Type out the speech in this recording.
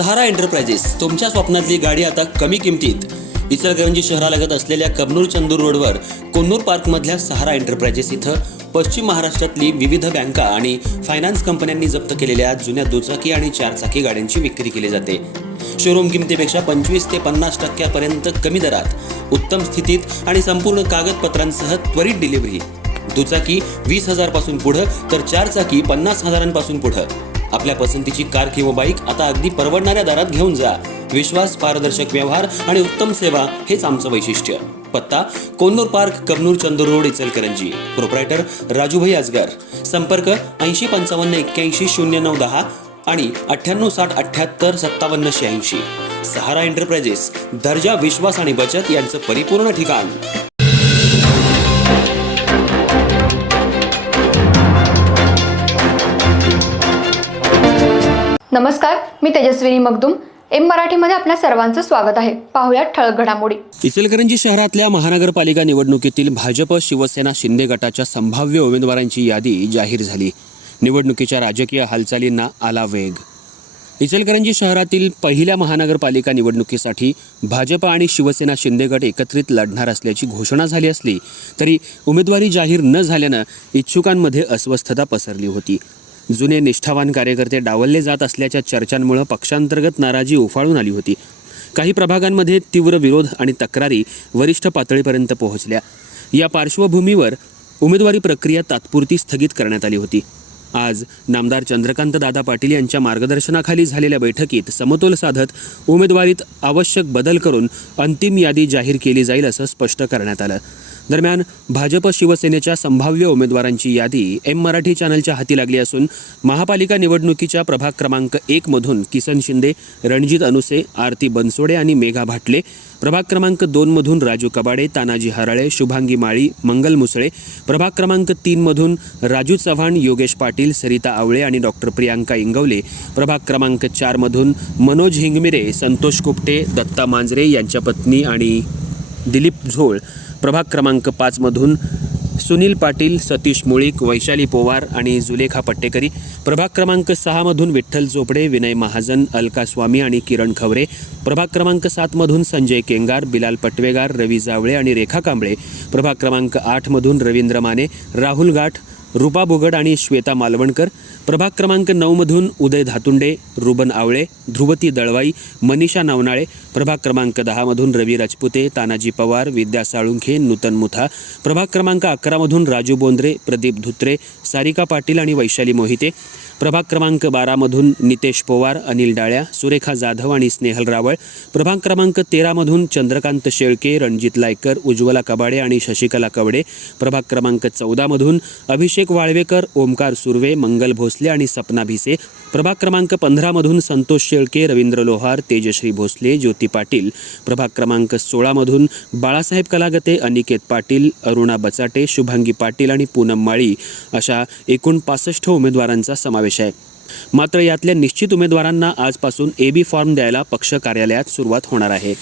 सहारा enterprises तुमच्या स्वप्नातली गाडी आता कमी किमतीत। इचलकरंजी शहरालगत असलेल्या कबनूर चंदूर रोडवर कोन्नूर पार्कमधल्या सहारा एंटरप्राइजेस इथं पश्चिम महाराष्ट्रातली विविध बँका आणि फायनान्स कंपन्यांनी जप्त केलेल्या जुन्या दुचाकी आणि चारचाकी गाड्यांची विक्री केली जाते। शोरूम किमतीपेक्षा 25 ते 50% कमी दरात उत्तम स्थितीत आणि संपूर्ण कागदपत्रांसह त्वरित डिलिव्हरी। दुचाकी 20,000 पासून पुढे तर चारचाकी 50,000 पासून पुढे। आपल्या पसंतीची कार किंवा बाईक आता अगदी परवडणाऱ्या दरात घेऊन जा। विश्वास, पारदर्शक व्यवहार आणि उत्तम सेवा हेच आमचं वैशिष्ट्य। पत्ता Konnur park, Kabnur Chandur road, Ichalkaranji. Proprietor Rajubhai Ajgar. संपर्क 80 55 81 09 10 आणि 98 60 78 57 86। सहारा एंटरप्राइजेस, दर्जा, विश्वास आणि बचत यांचं परिपूर्ण ठिकाण। नमस्कार, मी तेजस्विनी मगदूम। एम मराठीमध्ये आपल्या सर्वांचं स्वागत आहे। पाहूया ठळक घडामोडी। इचलकरंजी शहरातल्या महानगरपालिका निवडणुकीतील भाजप, शिवसेना, शिंदे गटाच्या संभाव्य उमेदवारांची यादी जाहीर झाली। निवडणुकीच्या राजकीय हालचालींना आला वेग। इचलकरंजी शहरातील पहिल्या महानगरपालिका निवडणुकीसाठी भाजप आणि शिवसेना, शिंदे गट एकत्रित लढणार असल्याची घोषणा झाली असली तरी उमेदवारी जाहीर न झाल्यानं इच्छुकांमध्ये अस्वस्थता पसरली होती। जुने निष्ठावान कार्यकर्ते डावलले जात असल्याच्या चर्चांमुळे पक्षांतर्गत नाराजी उफाळून आली होती। काही प्रभागांमध्ये तीव्र विरोध आणि तक्रारी वरिष्ठ पातळीपर्यंत पोहोचल्या। या पार्श्वभूमीवर उमेदवारी प्रक्रिया तात्पुरती स्थगित करण्यात आली होती। आज नामदार चंद्रकांत दादा पाटील यांच्या मार्गदर्शनाखाली झालेल्या बैठकीत समतोल साधत उमेदवारीत आवश्यक बदल करून अंतिम यादी जाहीर केली जाईल असं स्पष्ट करण्यात आलं। दरम्यान भाजप, शिवसेनेच्या संभाव्य उमेदवारांची यादी एम मराठी चॅनलच्या हाती लागली असून महापालिका निवडणुकीच्या प्रभाग क्रमांक 1 मधून किसन शिंदे, रणजित अनुसे, आरती बनसोडे आणि मेघा भाटले, प्रभाग क्रमांक 2 मधून राजू कबाडे, तानाजी हराळे, शुभांगी माळी, मंगल मुसळे, प्रभाग क्रमांक 3 मधून राजू चव्हाण, योगेश पाटील, सरिता आवळे आणि डॉक्टर प्रियांका इंगवले, प्रभाग क्रमांक 4 मधून मनोज हिंगमिरे, संतोष कुपटे, दत्ता मांजरे यांच्या पत्नी आणि दिलीप झोळ, प्रभाग क्रमांक 5 मधून सुनील पाटील, सतीश मुळीक, वैशाली पोवार आणि जुलेखा पट्टेकरी, प्रभाग क्रमांक 6 मधून विठ्ठल चोपडे, विनय महाजन, अलका स्वामी आणि किरण खवरे, प्रभाग क्रमांक 7 मधून संजय केंगार, बिलाल पटवेगार, रवी जावळे आणि रेखा कांबळे, प्रभाग क्रमांक 8 मधून रवींद्र माने, राहुल गाठ, रूपा बुगड आणि श्वेता मालवणकर, प्रभाग क्रमांक 9 मधून उदय धातुंडे, रुबन आवळे, ध्रुवती दळवाई, मनीषा नवनाळे, प्रभाग क्रमांक 10 मधून रवी राजपुते, तानाजी पवार, विद्या साळुंखे, नूतन मुथा, प्रभाग क्रमांक 11 मधून राजू बोंद्रे, प्रदीप धुत्रे, सारिका पाटील आणि वैशाली मोहिते, प्रभाग क्रमांक 12 मधून नितेश पवार, अनिल डाळ्या, सुरेखा जाधव आणि स्नेहल रावळ, प्रभाग क्रमांक 13 मधून चंद्रकांत शेळके, रणजित लायकर, उज्ज्वला कबाडे आणि शशिकला कवडे, प्रभाग क्रमांक 14 मधून अभिषेक वाळवेकर, ओमकार सुर्वे, मंगल भोसले आणि सपना भिसे, प्रभाग क्रमांक 15 मधून संतोष शेळके, रवींद्र लोहार, तेजश्री भोसले, ज्योती पाटील, प्रभाग क्रमांक 16 मधून बाळासाहेब कलागते, अनिकेत पाटील, अरुणा बचाटे, शुभांगी पाटील आणि पूनम माळी अशा एकूण 65 उमेदवारांचा समावेश आहे। मात्र यातल्या निश्चित उमेदवारांना आजपासून AB फॉर्म द्यायला पक्ष कार्यालयात सुरुवात होणार आहे।